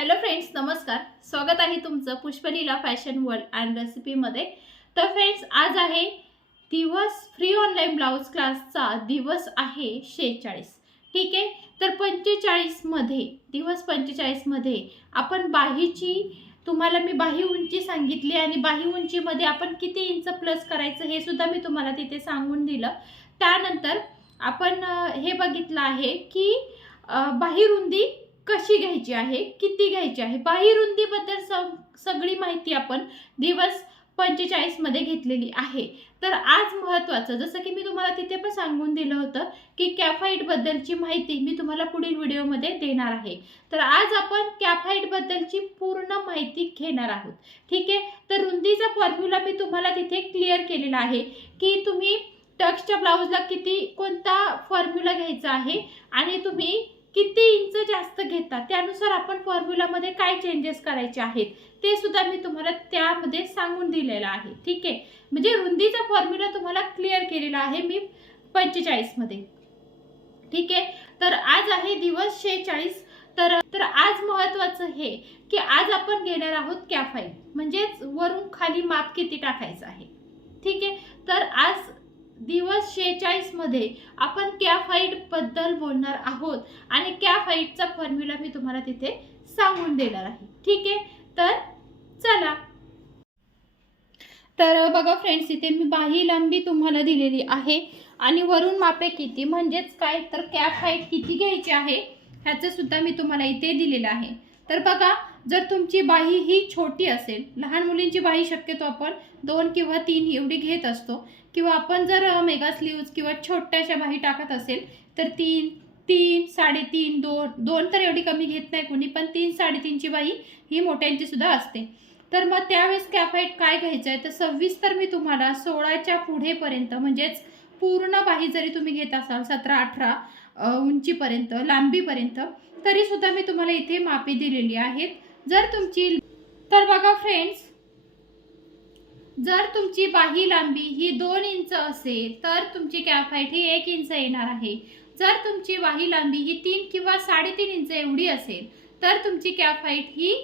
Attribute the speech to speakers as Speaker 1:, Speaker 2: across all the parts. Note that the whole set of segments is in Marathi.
Speaker 1: हॅलो फ्रेंड्स नमस्कार. स्वागत आहे तुमचं पुष्पलीला फॅशन वर्ल्ड अँड रेसिपीमध्ये तर फ्रेंड्स आज आहे दिवस फ्री ऑनलाईन ब्लाऊज क्लासचा दिवस आहे शेहेचाळीस. ठीक आहे? तर पंचेचाळीसमध्ये दिवस पंचेचाळीसमध्ये आपण बाहीची तुम्हाला मी बाही उंची सांगितली आणि बाही उंचीमध्ये आपण किती इंच प्लस करायचं हे सुद्धा मी तुम्हाला तिथे सांगून दिलं. त्यानंतर आपण हे बघितलं आहे की अ, बाही रुंदी कशी घ्यायची आहे किती घ्यायची आहे? बाही रुंदीबद्दल सगळी माहिती आपण दिवस पंचेचाळीसमध्ये घेतलेली आहे. तर आज महत्त्वाचं जसं की मी तुम्हाला तिथे पण सांगून दिलं होतं की कॅफाईटबद्दलची माहिती मी तुम्हाला पुढील व्हिडिओमध्ये देणार आहे. तर आज आपण कॅफाईटबद्दलची पूर्ण माहिती घेणार आहोत. ठीक आहे? तर रुंदीचा फॉर्म्युला मी तुम्हाला तिथे क्लिअर केलेला आहे की तुम्ही टक्सच्या ब्लाऊजला किती कोणता फॉर्म्युला घ्यायचा आहे आणि तुम्ही किती इंच जास्त घेता त्यानुसार आपण फॉर्म्युलामध्ये काय चेंजेस करायचे आहेत? ते सुद्धा मी तुम्हाला त्यामध्ये सांगून दिलेलं आहे. ठीक आहे? म्हणजे रुंदीचा फॉर्म्युला तुम्हाला क्लिअर केलेला आहे मी पंचेचाळीसमध्ये ठीक आहे? तर आज आहे दिवस शेहेचाळीस. तर तर आज महत्त्वाचं हे की आज आपण घेणार आहोत कॅफाईन. म्हणजेच वरून खाली माप किती टाकायचं आहे? ठीक आहे? तर आज दिवस शेहेचाळीसमध्ये आपण कॅफाईटबद्दल बोलणार आहोत आणि कॅफाईटचा फॉर्म्युला मी तुम्हाला तिथे सांगून देणार आहे. ठीक आहे? तर चला. तर बघा फ्रेंड्स इथे मी बाही लांबी तुम्हाला दिलेली आहे आणि वरून मापे किती? म्हणजेच काय? तर कॅप हाईट किती घ्यायची आहे? ह्याचं सुद्धा मी तुम्हाला इथे दिलेलं आहे. तर बघा जर तुमची बाही ही छोटी असेल लहान मुलींची बाही शक्यतो आपण दोन किंवा तीन एवढी घेत असतो. किंवा आपण जर मेगा स्लीव्ज किंवा छोट्याशा बाही टाकत असेल तर तीन तीन साडेतीन दोन दोन तर एवढी कमी घेत नाही कुणी पण तीन साडेतीनची बाही ही मोठ्यांची सुद्धा असते. तर मग त्यावेळेस कॅफाईट काय घ्यायचं आहे तर सव्वीस तर मी तुम्हाला सोळाच्या पुढेपर्यंत म्हणजेच पूर्ण बाही जरी तुम्ही घेत असाल सतरा अठरा उंचीपर्यंत लांबीपर्यंत तरीसुद्धा मी तुम्हाला इथे मापे दिलेली आहेत. जर तुमची तर बघा फ्रेंड्स जर तुमची बाही लांबी ही दोन इंच असेल तर तुमची कॅफाईट ही एक इंच येणार आहे. जर तुमची बाही लांबी ही तीन किंवा साडेतीन इंच एवढी असेल तर तुमची कॅफाईट ही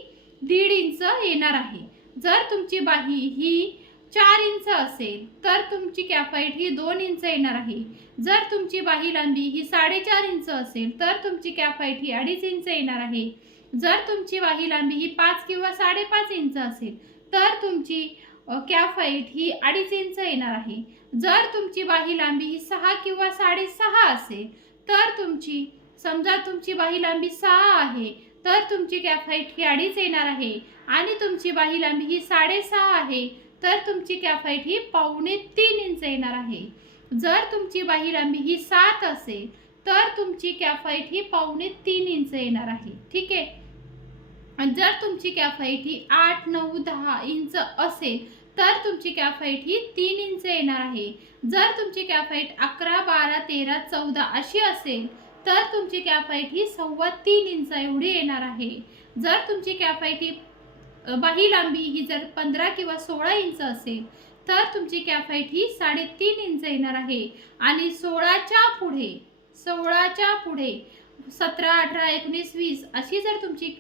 Speaker 1: दीड इंच येणार आहे. जर तुमची बाही ही चार इंच असेल तर तुमची कॅफाईट ही दोन इंच येणार आहे. जर तुमची बाही लांबी ही साडेचार इंच असेल तर तुमची कॅफाईट ही अडीच इंच येणार आहे. जर तुमची बाही लांबी ही पाच किंवा साडेपाच इंच असेल तर तुमची कॅफाईट ही अडीच इंच येणार आहे. जर तुमची बाही लांबी ही सहा किंवा साडेसहा असेल तर तुमची समजा तुमची बाही लांबी सहा आहे तर तुमची कॅफाईट ही अडीच येणार आहे. आणि तुमची बाही लांबी ही साडेसहा आहे तर तुमची कॅफाईट ही पावणे तीन इंच येणार आहे. जर तुमची बाही लांबी ही सात असेल तर तुमची कॅफाईट ही पावणे तीन इंच येणार आहे. ठीक आहे? जर तुमची कॅफाईट ही आठ नऊ दहा इंच असेल तर तुमची कॅफाईट ही तीन इंच येणार आहे. जर तुमची कॅफाईट अकरा बारा तेरा चौदा अशी असेल तर तुमची कॅफाईट ही सव्वा तीन इंच एवढी येणार आहे. जर तुमची कॅफाईट ही बाही लांबी ही जर पंधरा किंवा सोळा इंच असेल तर तुमची कॅफाईट ही साडेतीन इंच येणार आहे. आणि सोळाच्या पुढे सोळाच्या पुढे सतरा अठरा एकोणीस वीस अशी जर तुमची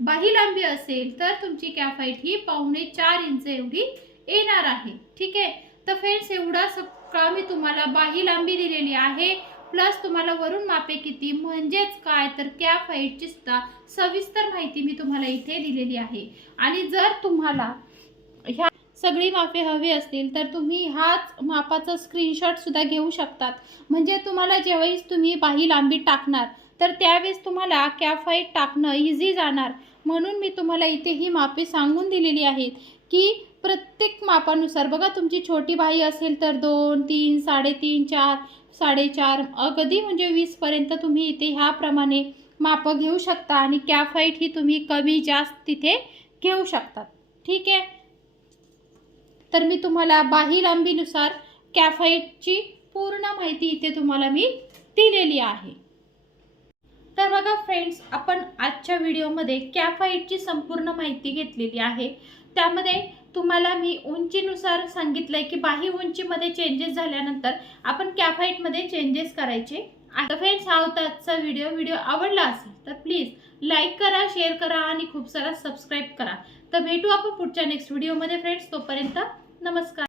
Speaker 1: बाही लांबी असेल तर तुमची कॅफाईट ही पावणे चार इंच एवढी येणार आहे. ठीक आहे? तर फ्रेंड्स एवढा सगळा मी तुम्हाला बाही लांबी दिलेली आहे. प्लस तुम्हाला वरून मापे किती म्हणजेच काय? तर कॅप फाईटची सुद्धा सविस्तर माहिती मी तुम्हाला इथे दिलेली आहे. आणि जर तुम्हाला ह्या सगळी मापे हवी असतील तर तुम्ही हाच मापाचा स्क्रीनशॉटसुद्धा घेऊ शकतात. म्हणजे तुम्हाला जेव्हाही तुम्ही बाही लांबी टाकणार तर त्यावेळेस तुम्हाला कॅफाईट टाकणं इझी जाणार. म्हणून मी तुम्हाला इथे ही मापे सांगून दिलेली आहेत की प्रत्येक मापानुसार. बघा तुमची छोटी बाही असेल तर दोन तीन साडेतीन चार साडेचार अगदी म्हणजे वीसपर्यंत तुम्ही इथे ह्याप्रमाणे मापं घेऊ शकता आणि कॅफाईट ही तुम्ही कमी जास्त तिथे घेऊ शकतात ठीक आहे? तर मी तुम्हाला बाही लांबीनुसार कॅफाईटची पूर्ण माहिती इथे तुम्हाला मी दिलेली आहे. तर बघा फ्रेंड्स आपण आजच्या व्हिडिओमध्ये कॅफाईटची संपूर्ण माहिती घेतलेली आहे. त्यामध्ये तुम्हाला मी उंचीनुसार सांगितलं आहे की बाही उंचीमध्ये चेंजेस झाल्यानंतर आपण कॅफाईटमध्ये चेंजेस करायचे आता फ्रेंड्स हा होता आजचा व्हिडिओ व्हिडिओ आवडला असेल तर प्लीज लाईक करा शेअर करा आणि खूप सारा सबस्क्राईब करा. तर भेटू आपण पुढच्या नेक्स्ट व्हिडिओमध्ये फ्रेंड्स तोपर्यंत नमस्कार.